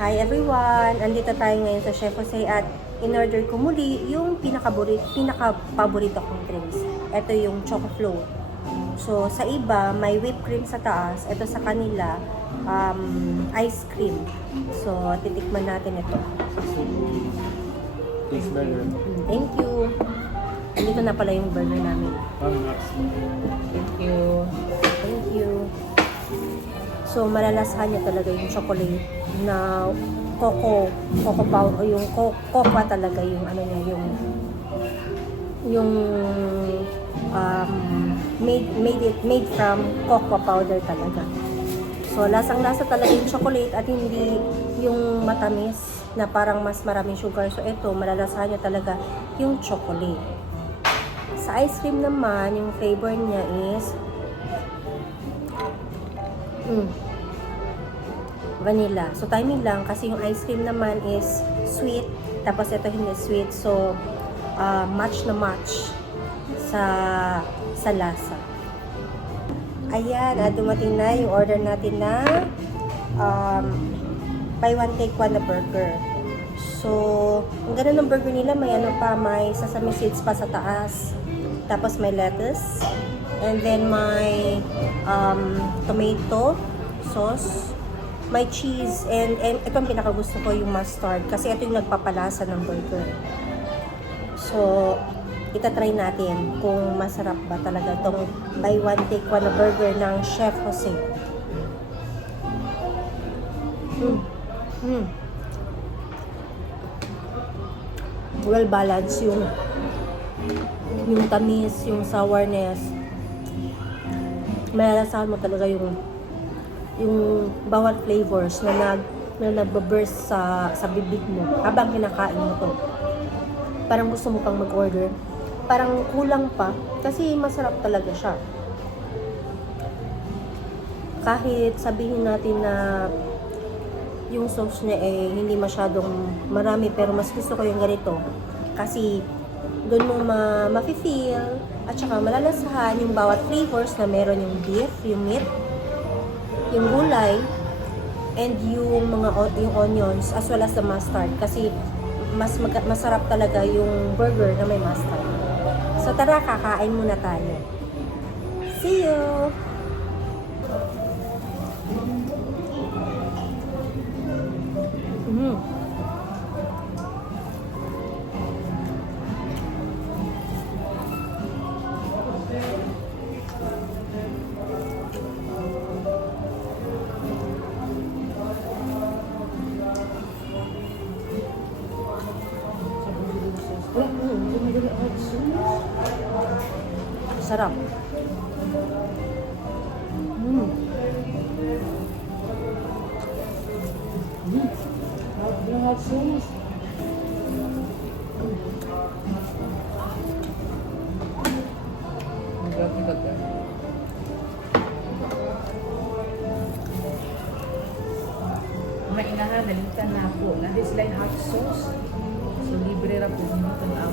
Hi everyone! Andito tayo ngayon sa Chef Jose at in-order ko muli yung pinaka-paborito pinaka kong drinks. Ito yung Choco Float. So, sa iba, may whipped cream sa taas. Ito sa kanila, um, ice cream. So, titikman natin ito. Tastes better. Mm, Thank you! Andito na pala yung burger namin. Thank you. Thank you. So, malalasahan niya talaga yung chocolate na coco, coco powder, o yung co- cocoa talaga yung ano niya, yung yung um, made made it made from cocoa powder talaga. So, lasang-lasa talaga yung chocolate at hindi yung matamis na parang mas maraming sugar. So, ito, malalasahan niya talaga yung chocolate. Sa ice cream naman, yung flavor niya is mm, vanilla. So, timing lang kasi yung ice cream naman is sweet. Tapos ito hindi sweet. So, ah, match na match sa sa lasa. Ayan, at dumating na yung order natin na um, buy one take one na burger. So, ang ganda ng burger nila, may ano pa, may sesame seeds pa sa taas. Tapos may lettuce. And then may um, tomato sauce. May cheese. And, and ito ang pinakagusto ko, yung mustard. Kasi ito yung nagpapalasa ng burger. So, itatry natin kung masarap ba talaga itong buy one take one burger ng Chef Jose. Mm. Mm. Well balanced yung yung tamis, yung sourness. Malalasahan mo talaga yung yung bawat flavors na nag na nagbe-burst sa sa bibig mo habang kinakain mo to. Parang gusto mo pang mag-order. Parang kulang pa kasi masarap talaga siya. Kahit sabihin natin na yung sauce niya eh hindi masyadong marami pero mas gusto ko yung ganito kasi doon mo ma mafe-feel at saka malalasahan yung bawat flavors na meron yung beef, yung meat, yung gulay, and yung mga yung onions as well as the mustard kasi mas mag- masarap talaga yung burger na may mustard. So tara, kakain muna tayo. See you! Mm. Sarap. Mm. Mainahan, nalimutan na po. Na this line hot sauce. So, libre ra po. Hindi ito na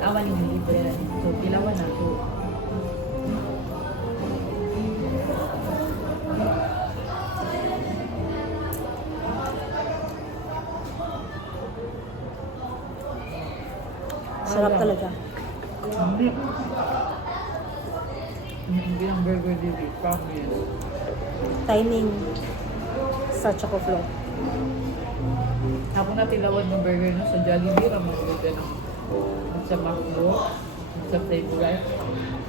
awan yung libre. So, kilawan na po. Sarap talaga. Hindi. Hindi ang burger dito. Promise. Timing sa Choco Float. Ako na tilawad ng burger no, sa Jollibee. Ramon ko din ang at sa Macdo. at sa fries.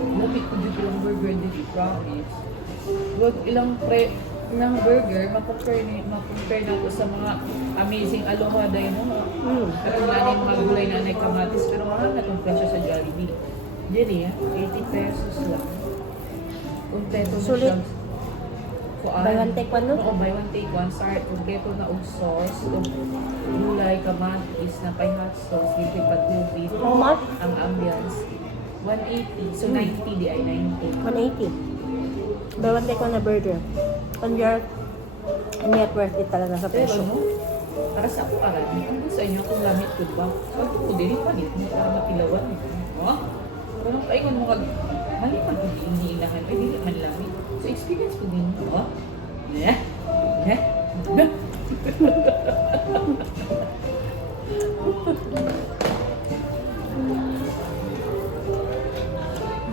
Lumit ko dito yung burger dito. Promise. Huwag ilang pre ng burger, makumpare ni makumpare na sa mga amazing aloha dahil mo. Mm. At yung mga gulay na anay kamatis, pero mahal na itong presyo sa Jollibee. Dili, ah, 80 pesos lang. Kompleto na Sulit. siya. Kuan. Buy one, take one, no? Oo, buy one, take one. Start, kompleto na og sauce, og gulay, kamatis, na pay hot sauce, dito pa tubig. How much? Ang ambience, 180. So, 90 di ay 90. 180. Buy one take one na burger. Yet, and yet worth it talaga sa Pero presyo. no, para sa ako alam, kung sa inyo kung lamit ko ba? Pag ko dili pa dito, para mapilawan. Ha? Pero paingon mo kag, mali kung hindi ay dili man lamit. So experience ko din, ha? Eh? Eh?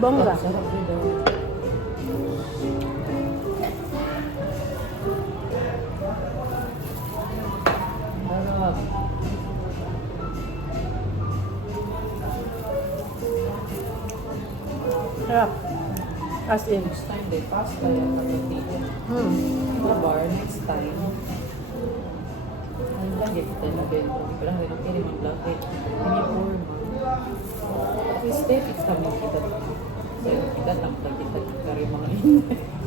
Bongga. As in. Next time, they pasta yan. Pagkatiyan. Hmm. Sa bar, next time. Ang langit tayo na din. Parang rin ang kiri mong langit. Hindi forma. At aesthetics kami kita. Sa kita, tamtag kita. Kari mga inay.